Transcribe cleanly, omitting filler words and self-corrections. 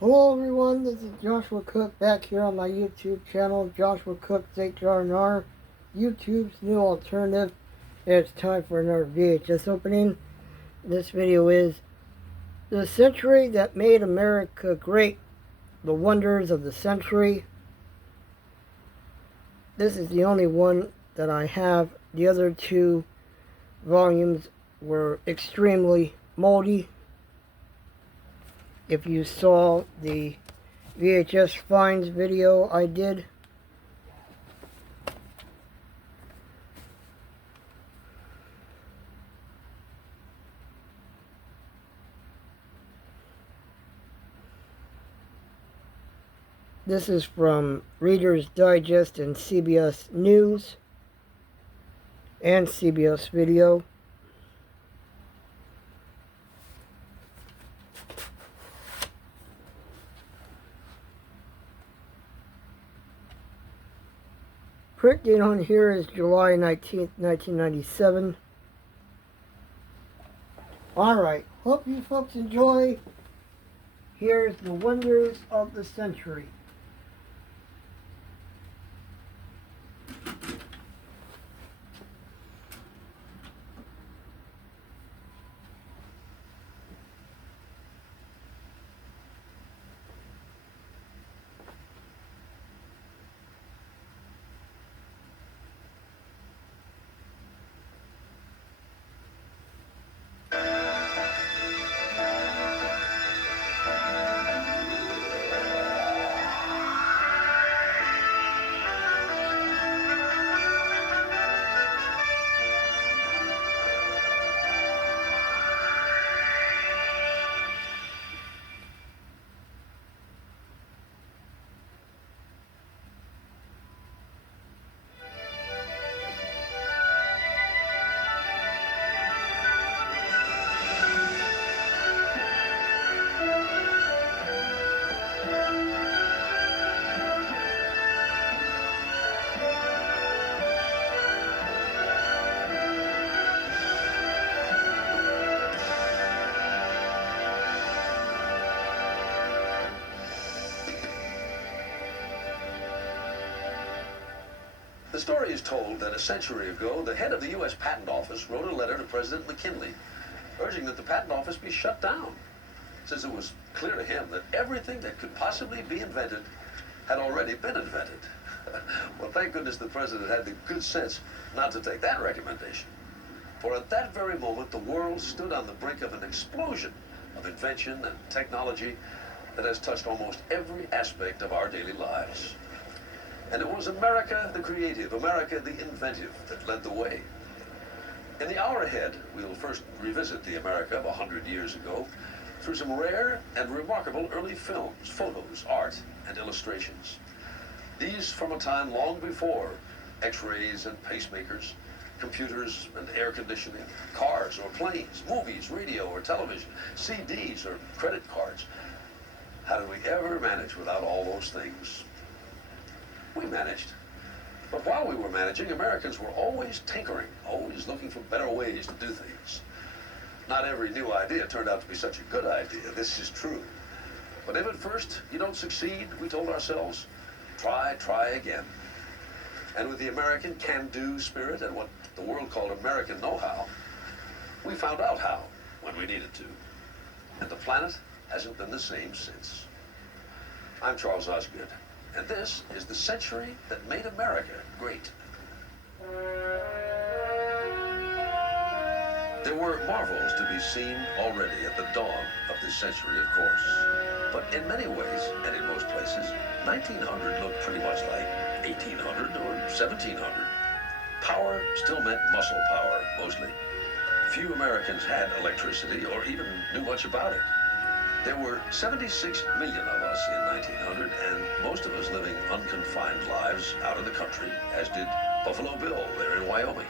Hello everyone, this is Joshua Cook back here on my YouTube channel, Joshua Cook's HR&R, YouTube's new alternative. It's time for another VHS opening. This video is The Century That Made America Great, The Wonders of the Century. This is the only one that I have. The other two volumes were extremely moldy. If you saw the VHS finds video I did, this is from Reader's Digest and CBS News and CBS Video. Print date on here is July 19th, 1997. Alright, hope you folks enjoy. Here's The Wonders of the Century. The story is told that a century ago, the head of the U.S. Patent Office wrote a letter to President McKinley, urging that the Patent Office be shut down, since it was clear to him that everything that could possibly be invented had already been invented. Well, thank goodness the President had the good sense not to take that recommendation. For at that very moment, the world stood on the brink of an explosion of invention and technology that has touched almost every aspect of our daily lives. And it was America the creative, America the inventive, that led the way. In the hour ahead, we'll first revisit the America of 100 years ago through some rare and remarkable early films, photos, art, and illustrations. These from a time long before X-rays and pacemakers, computers and air conditioning, cars or planes, movies, radio or television, CDs or credit cards. How did we ever manage without all those things? We managed. But while we were managing, Americans were always tinkering, always looking for better ways to do things. Not every new idea turned out to be such a good idea. This is true. But if at first you don't succeed, we told ourselves, try again. And with the American can-do spirit and what the world called American know-how, we found out how when we needed to. And the planet hasn't been the same since. I'm Charles Osgood. And this is the century that made America great. There were marvels to be seen already at the dawn of this century, of course. But in many ways, and in most places, 1900 looked pretty much like 1800 or 1700. Power still meant muscle power, mostly. Few Americans had electricity or even knew much about it. There were 76 million of us in 1900, and most of us living unconfined lives out of the country, as did Buffalo Bill there in Wyoming.